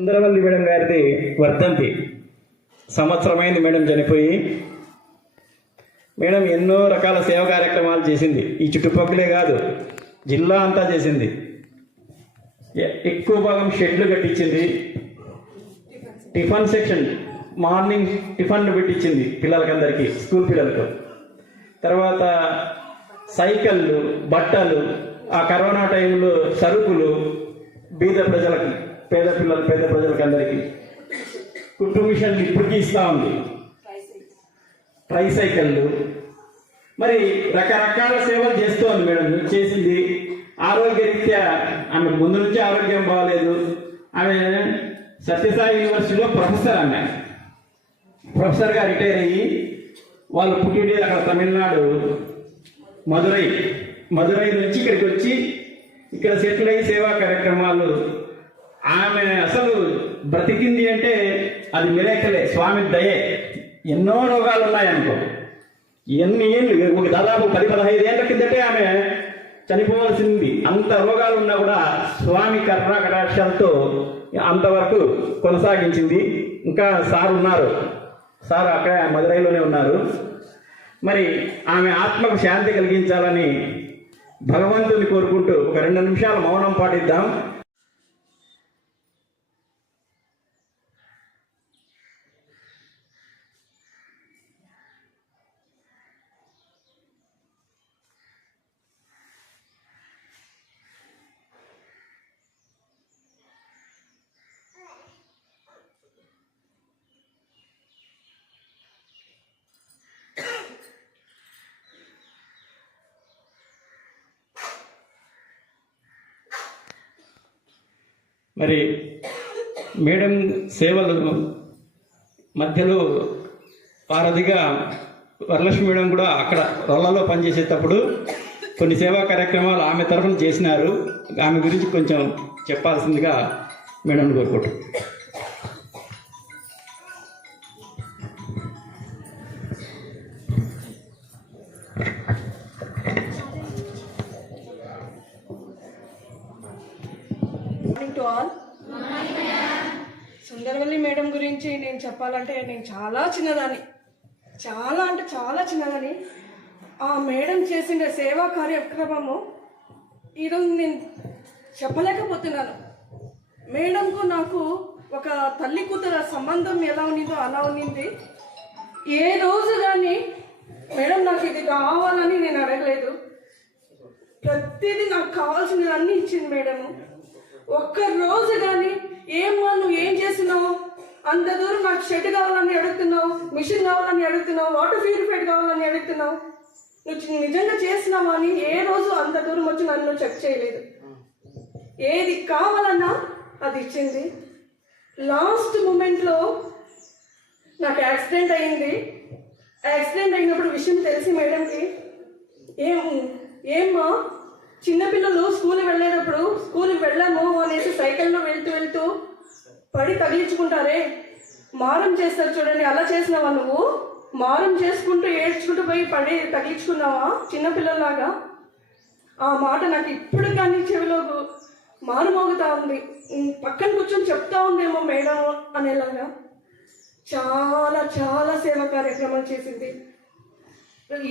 Sundaravalli madam గారిది వర్ధంతి సంవత్సరమైంది madam చనిపోయి. మేడం ఎన్నో రకాల సేవా కార్యక్రమాలు చేసింది. ఈ చుట్టుపక్కలే కాదు, జిల్లా అంతా చేసింది. ఎక్కువ భాగం షెడ్లు కట్టించింది. టిఫిన్ సెక్షన్, మార్నింగ్ టిఫిన్లు పెట్టించింది పిల్లలకందరికీ, స్కూల్ పిల్లలకు. తర్వాత సైకిళ్ళు, బట్టలు, ఆ కరోనా టైంలో సరుకులు పేద ప్రజలకు అందరికీ కుట్టు మిషన్లు ఇప్పటికీ ఇస్తూ ఉంది. ట్రైసైకిళ్ళు, మరి రకరకాల సేవలు చేస్తోంది మేడం. చేసింది. ఆరోగ్యరీత్యా ఆమె ముందు నుంచి ఆరోగ్యం బాగాలేదు. ఆమె సత్యసాయి యూనివర్సిటీలో ప్రొఫెసర్గా రిటైర్ అయ్యి, వాళ్ళు పుట్టింది అక్కడ తమిళనాడు మదురై నుంచి ఇక్కడికి వచ్చి ఇక్కడ సెటిల్ అయ్యి సేవా కార్యక్రమాలు. ఆమె అసలు బ్రతికింది అంటే అది మిరేకలే, స్వామి దయే. ఎన్నో రోగాలు ఉన్నాయనుకో, ఎన్ని ఏళ్ళు, దాదాపు 10-15 ఏళ్ల కిందటే ఆమె చనిపోవాల్సింది. అంత రోగాలు ఉన్నా కూడా స్వామి కరుణా కటాక్షాలతో అంతవరకు కొనసాగించింది. ఇంకా సార్ ఉన్నారు, సార్ అక్కడ మదురైలోనే ఉన్నారు. మరి ఆమె ఆత్మకు శాంతి కలిగించాలని భగవంతుని కోరుకుంటూ ఒక 2 నిమిషాలు మౌనం పాటిద్దాం. మరి మేడం సేవలు మధ్యలో వారధిగా వరలక్ష్మి మేడం కూడా అక్కడ రోళ్లలో పనిచేసేటప్పుడు కొన్ని సేవా కార్యక్రమాలు ఆమె తరఫున చేసినారు. ఆమె గురించి కొంచెం చెప్పాల్సిందిగా మేడం కోరుకుంటాం. సుందరవల్లి మేడం గురించి నేను చెప్పాలంటే నేను చాలా చిన్నదాన్ని. ఆ మేడం చేసిన సేవా కార్యక్రమము ఈరోజు నేను చెప్పలేకపోతున్నాను. మేడంకు నాకు ఒక తల్లి కూతురు సంబంధం ఎలా ఉన్నిందో అలా ఉన్నింది. ఏ రోజు కానీ మేడం నాకు ఇది కావాలని నేను అడగలేదు. ప్రతిదీ నాకు కావాల్సినవి అన్నీ ఇచ్చింది మేడము. ఒక్క రోజు కానీ ఏమ్మా నువ్వు ఏం చేస్తున్నావు, అంత దూరం నాకు షెడ్ కావాలని అడుగుతున్నావు, మిషన్ కావాలని అడుగుతున్నావు, వాటర్ ప్యూరిఫైడ్ కావాలని అడుగుతున్నావు, నువ్వు నిజంగా చేస్తున్నావా అని ఏ రోజు అంత దూరం వచ్చి నన్ను చెక్ చేయలేదు. ఏది కావాలన్నా అది ఇచ్చింది. లాస్ట్ మూమెంట్లో నాకు యాక్సిడెంట్ అయింది. యాక్సిడెంట్ అయినప్పుడు విషయం తెలిసి మేడంకి, ఏమ్మా చిన్నపిల్లలు స్కూల్కి వెళ్ళేటప్పుడు స్కూల్కి వెళ్ళాము అనేసి సైకిల్లో వెళ్తూ పడి తగిలించుకుంటారే, మారం చేస్తారు చూడండి, అలా చేసినావా నువ్వు? మారం చేసుకుంటూ ఏడ్చుకుంటూ పోయి పడి తగిలించుకున్నావా చిన్నపిల్లల్లాగా? ఆ మాట నాకు ఇప్పుడు కానీ చెవిలో మారుమోగుతూ ఉంది. పక్కన కూర్చొని చెప్తా ఉందేమో మేడం అనేలాగా. చాలా సేవా కార్యక్రమాలు చేసింది.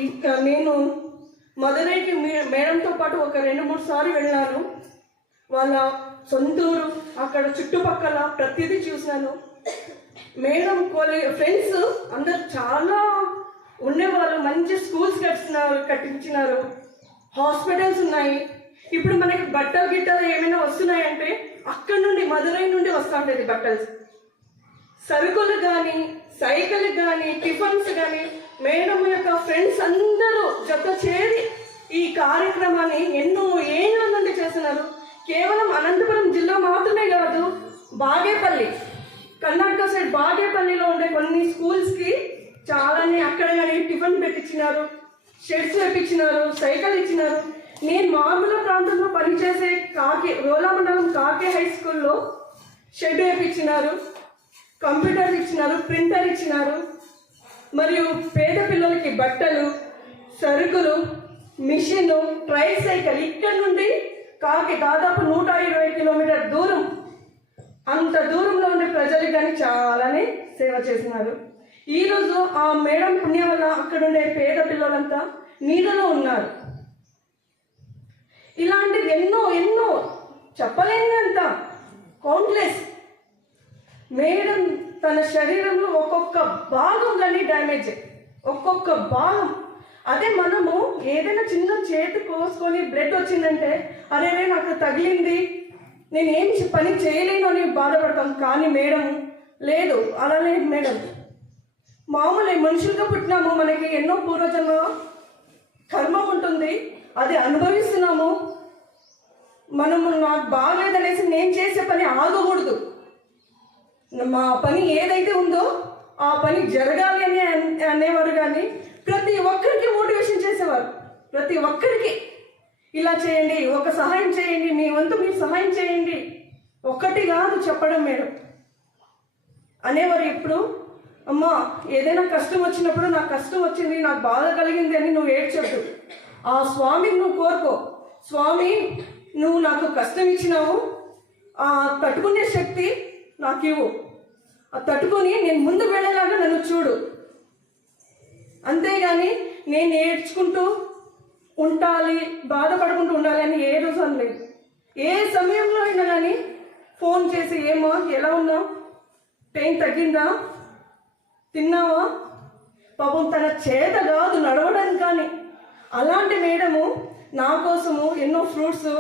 ఇంకా నేను మదురైకి మేడంతో పాటు ఒక 2-3 సార్లు వెళ్ళాను. వాళ్ళ సొంతూరు, అక్కడ చుట్టుపక్కల ప్రతిదీ చూసినాను. మేడం ఫ్రెండ్స్ అందరు చాలా ఉండేవాళ్ళు. మంచి స్కూల్స్ కట్టించినారు, హాస్పిటల్స్ ఉన్నాయి. ఇప్పుడు మనకి బట్టలు ఏమైనా వస్తున్నాయంటే అక్కడ నుండి, మదురై నుండి వస్తూ ఉంటుంది బట్టలు, సరుకులు కానీ, సైకిల్ కానీ, టిఫిన్స్ కానీ. మేడం యొక్క ఫ్రెండ్స్ అందరూ జత చేరి ఈ కార్యక్రమాన్ని ఎన్నో ఏళ్ళ నుండి చేస్తున్నారు. కేవలం అనంతపురం జిల్లా మాత్రమే కాదు, బాగేపల్లి, కర్ణాటక సైడ్ బాగేపల్లిలో ఉండే కొన్ని స్కూల్స్కి చాలానే అక్కడ కానీ టిఫిన్ పెట్టించినారు, షెడ్స్ వేపించినారు, సైకిల్ ఇచ్చినారు. నేను మామూలు ప్రాంతంలో పనిచేసే రోలా మండలం కాకే హై స్కూల్లో షెడ్ వేపించినారు, కంప్యూటర్ ఇచ్చినారు, ప్రింటర్ ఇచ్చినారు. మరియు పేద పిల్లలకి బట్టలు, సరుకులు, మిషన్, ట్రైసైకిల్. ఇక్కడ నుండి కాకి దాదాపు 120 కిలోమీటర్ దూరం అంత దూరంలో ఉండే ప్రజలకు కానీ చాలానే సేవ చేస్తున్నారు. ఈరోజు ఆ మేడం పుణ్యం వల్ల అక్కడ ఉండే పేద పిల్లలంతా నీడలో ఉన్నారు. ఇలాంటిది ఎన్నో ఎన్నో చెప్పలేనంత కౌంట్లెస్. మేడం తన శరీరంలో ఒక్కొక్క భాగం కానీ డ్యామేజ్, ఒక్కొక్క భాగం. అదే మనము ఏదైనా చిన్న చేతి కోసుకొని బ్లడ్ వచ్చిందంటే అరే నాకు తగిలింది, నేనేం పని చేయలేను అని బాధపడతాం. కానీ మేడం లేదు, అలా లేదు. మేడం మామూలు మనుషులుగా పుట్టినాము, మనకి ఎన్నో పూర్వజన్మ కర్మ ఉంటుంది, అది అనుభవిస్తున్నాము. మనము నాకు బాగలేదనేసి నేను చేసే పని ఆగకూడదు. మా పని ఏదైతే ఉందో ఆ పని జరగాలి అని అనేవారు. కానీ ప్రతి ఒక్కరికి మోటివేషన్ చేసేవారు. ప్రతి ఒక్కరికి ఇలా చేయండి, ఒక సహాయం చేయండి, మీ వంతు మీరు సహాయం చేయండి, ఒక్కటి కాదు చెప్పడం మేడం అనేవారు. ఇప్పుడు అమ్మా ఏదైనా కష్టం వచ్చినప్పుడు నాకు కష్టం వచ్చింది, నాకు బాధ కలిగింది అని నువ్వు ఏడ్చొద్దు. ఆ స్వామిని నువ్వు కోరుకో, స్వామి నువ్వు నాకు కష్టం ఇచ్చినావు, ఆ తట్టుకునే శక్తి నాకు ఇవ్వు, ఆ తట్టుకొని నేను ముందు వెళ్ళేలాగా నన్ను చూడు. అంతేగాని నేను ఏడ్చుకుంటూ ఉండాలి, బాధపడుకుంటూ ఉండాలి అని ఏ రోజు అనలేదు. ఏ సమయంలో అయినా కానీ ఫోన్ చేసి ఏమో ఎలా ఉన్నావు, పెయిన్ తగ్గిందా, తిన్నావా, పాపం తన చేత కాదు నడవడానికి. కానీ అలాంటి మేడము నా కోసము ఎన్నో ఫ్రూట్స్,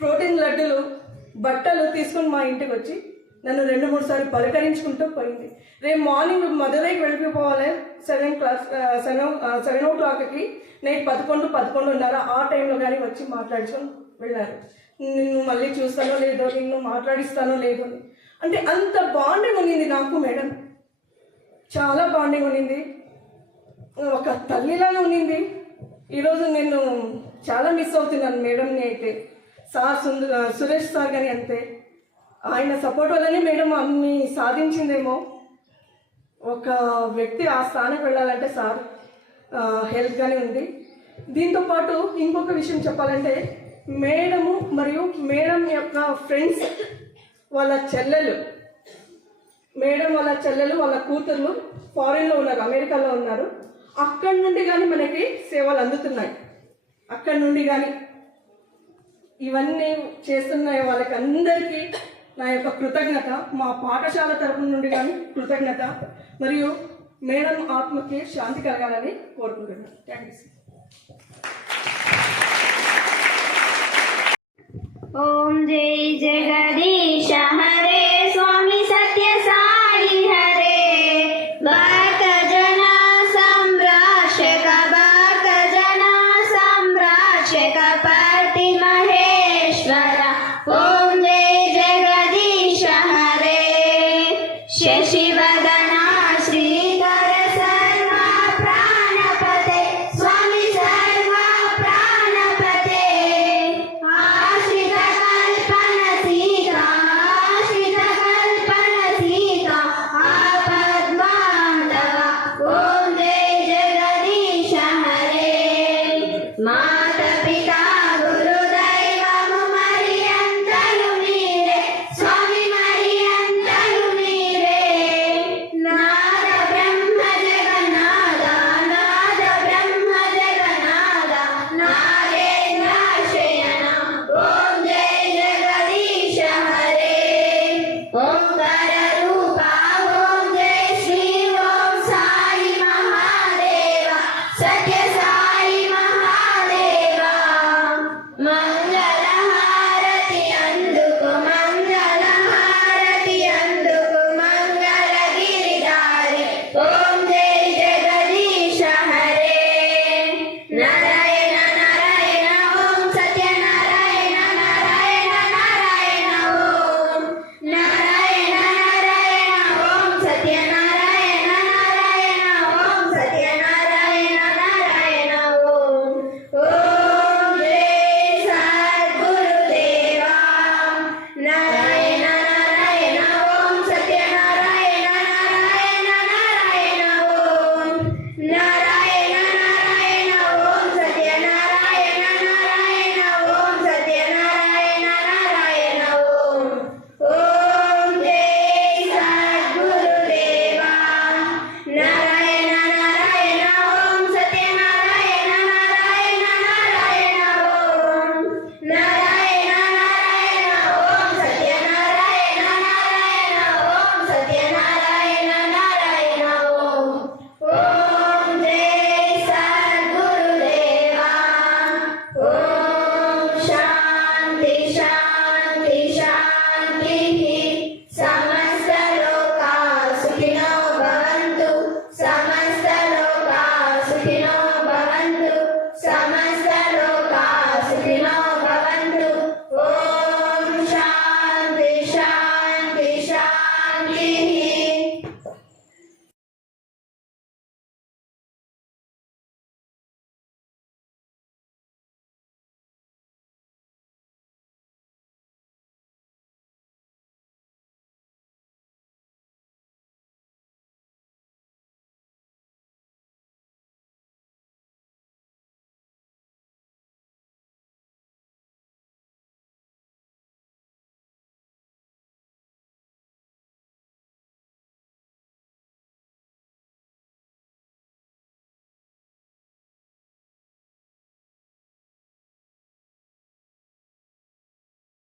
ప్రోటీన్ లడ్డులు, బట్టలు తీసుకొని మా ఇంటికి వచ్చి నన్ను 2-3 సార్లు పలకరించుకుంటూ పోయింది. రేపు మార్నింగ్ మధురైకి వెళ్ళిపోవాలి 7 o'clockకి, నైట్ 11-11:30 ఆ టైంలో కానీ వచ్చి మాట్లాడుకొని వెళ్ళారు. నిన్ను మళ్ళీ చూస్తానో లేదో, నిన్ను మాట్లాడిస్తానో లేదో అని. అంటే అంత బాండింగ్ ఉన్నింది నాకు మేడం, చాలా బాండింగ్ ఉన్నింది, ఒక తల్లిలాగా ఉన్నింది. ఈరోజు నేను చాలా మిస్ అవుతున్నాను మేడంని. అయితే సార్ సురేష్ సార్ కానీ అంతే, ఆయన సపోర్ట్ వల్లనే మేడం అన్ని సాధించిందేమో. ఒక వ్యక్తి ఆ స్థానానికి వెళ్ళాలంటే సార్ హెల్ప్ కానీ ఉంది. దీంతోపాటు ఇంకొక విషయం చెప్పాలంటే, మేడము మరియు మేడం యొక్క ఫ్రెండ్స్ వాళ్ళ చెల్లెలు, మేడం వాళ్ళ చెల్లెలు వాళ్ళ కూతుర్లు ఫారిన్లో ఉన్నారు, అమెరికాలో ఉన్నారు. అక్కడి నుండి కానీ మనకి సేవలు అందుతున్నాయి. అక్కడి నుండి కానీ ఇవన్నీ చేస్తున్నాయి. వాళ్ళకి అందరికీ నా యొక్క కృతజ్ఞత, మా పాఠశాల తరపు నుండి కానీ కృతజ్ఞత. మరియు మేడం ఆత్మకి శాంతి కలగాలని కోరుకుంటున్నాను. Thank you. ओम जय जगदीश हरे स्वामी सत्य साई हरे बाक जना सम्राक्षक बाक जना सम्राक्षक पति महेश्वर ओम जय जगदीश हरे शशिवदना श्रीधर सर्वा प्राणपते स्वामी सर्वा प्राणपते आश्रित कल्पन सीता आपद्बांधव ओम जय जगदीश हरे माता पिता गुरुदैवము మరియంతలు మీరే స్వామి మరియంతలు మీరే నాద బ్రహ్మ జగన్నాథ నాద బ్రహ్మ జగన్నాథ నారేంద్రాశయన ఓం జయ జగదీశ హరే ఓంకార రూప ఓం జయ శ్రీ ఓం సాయి మహాదేవ సత్య సాయి